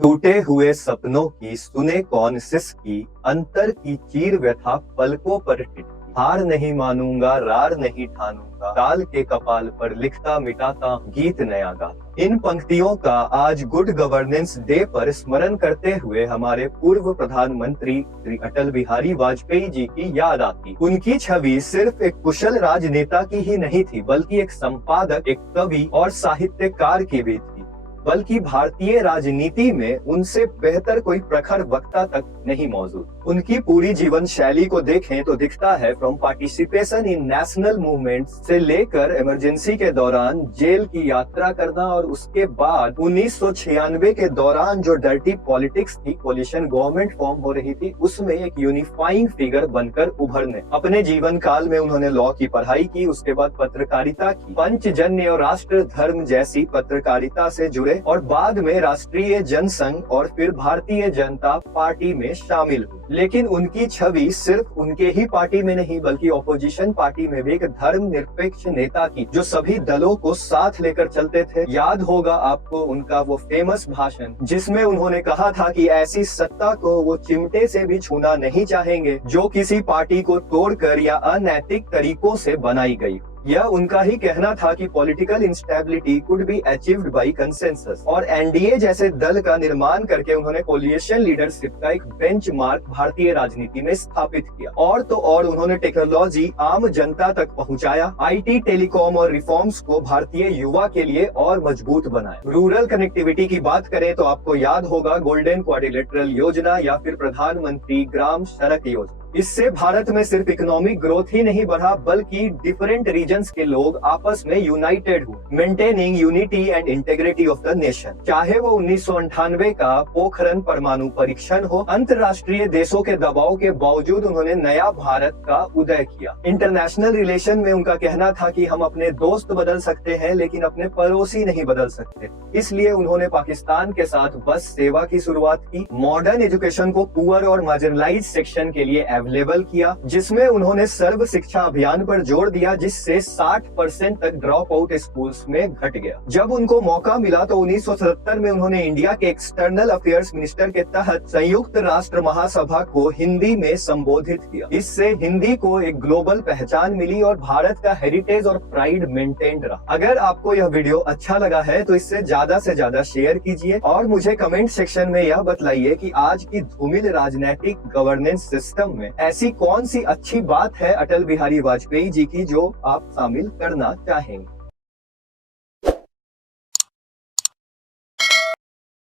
टूटे हुए सपनों की सुने कौन सिसकी, अंतर की चीर व्यथा पलकों पर टिकी। हार नहीं मानूंगा, रार नहीं ठानूंगा, काल के कपाल पर लिखता मिटाता गीत नया गाता। इन पंक्तियों का आज गुड गवर्नेंस डे पर स्मरण करते हुए हमारे पूर्व प्रधानमंत्री श्री अटल बिहारी वाजपेयी जी की याद आती। उनकी छवि सिर्फ एक कुशल राजनेता की ही नहीं थी, बल्कि एक संपादक, एक कवि और साहित्यकार की भी थी। बल्कि भारतीय राजनीति में उनसे बेहतर कोई प्रखर वक्ता तक नहीं मौजूद। उनकी पूरी जीवन शैली को देखें तो दिखता है, from participation in national movements से लेकर इमरजेंसी के दौरान जेल की यात्रा करना और उसके बाद 1996 के दौरान जो डर्टी पॉलिटिक्स थी, कोलिशन गवर्नमेंट फॉर्म हो रही थी, उसमें एक यूनिफाइंग फिगर बनकर उभरने। अपने जीवन काल में उन्होंने लॉ की पढ़ाई की, उसके बाद पत्रकारिता की, पंचजन्य और राष्ट्र धर्म जैसी पत्रकारिता से जुड़े और बाद में राष्ट्रीय जनसंघ और फिर भारतीय जनता पार्टी में शामिल हुए। लेकिन उनकी छवि सिर्फ उनके ही पार्टी में नहीं, बल्कि ऑपोजिशन पार्टी में भी एक धर्मनिरपेक्ष नेता की, जो सभी दलों को साथ लेकर चलते थे। याद होगा आपको उनका वो फेमस भाषण, जिसमें उन्होंने कहा था कि ऐसी सत्ता को वो चिमटे से भी छूना नहीं चाहेंगे जो किसी पार्टी को तोड़कर या अनैतिक तरीकों से बनाई गई। यह उनका ही कहना था कि political instability could be achieved by consensus, और एनडीए जैसे दल का निर्माण करके उन्होंने कोलिएशन लीडरशिप का एक बेंचमार्क भारतीय राजनीति में स्थापित किया। और तो और उन्होंने टेक्नोलॉजी आम जनता तक पहुंचाया, आईटी, टेलीकॉम और रिफॉर्म्स को भारतीय युवा के लिए और मजबूत बनाया। रूरल कनेक्टिविटी की बात करें तो आपको याद होगा गोल्डन क्वाड्रिलेटरल योजना या फिर प्रधानमंत्री ग्राम सड़क योजना। इससे भारत में सिर्फ इकोनॉमिक ग्रोथ ही नहीं बढ़ा, बल्कि डिफरेंट रीजन्स के लोग आपस में यूनाइटेड हुए, maintaining unity and integrity of the nation. चाहे वो 1998 का पोखरण परमाणु परीक्षण हो, अंतर्राष्ट्रीय देशों के दबाव के बावजूद उन्होंने नया भारत का उदय किया। इंटरनेशनल रिलेशन में उनका कहना था कि हम अपने दोस्त बदल सकते हैं, लेकिन अपने पड़ोसी नहीं बदल सकते। इसलिए उन्होंने पाकिस्तान के साथ बस सेवा की शुरुआत की, मॉडर्न एजुकेशन को पुअर और मार्जिनलाइज्ड सेक्शन के लिए अवेलेबल किया, जिसमें उन्होंने सर्व शिक्षा अभियान पर जोर दिया, जिससे 60% तक ड्रॉप आउट स्कूल्स में घट गया। जब उनको मौका मिला तो 1977 में उन्होंने इंडिया के एक्सटर्नल अफेयर्स मिनिस्टर के तहत संयुक्त राष्ट्र महासभा को हिंदी में संबोधित किया। इससे हिंदी को एक ग्लोबल पहचान मिली और भारत का हेरिटेज और प्राइड मेंटेन्ड रहा। अगर आपको यह वीडियो अच्छा लगा है तो इससे ज्यादा से ज्यादा शेयर कीजिए और मुझे कमेंट सेक्शन में यह बतलाइए कि आज की धूमिल राजनीतिक गवर्नेंस सिस्टम में ऐसी कौन सी अच्छी बात है अटल बिहारी वाजपेयी जी की जो आप शामिल करना चाहेंगे।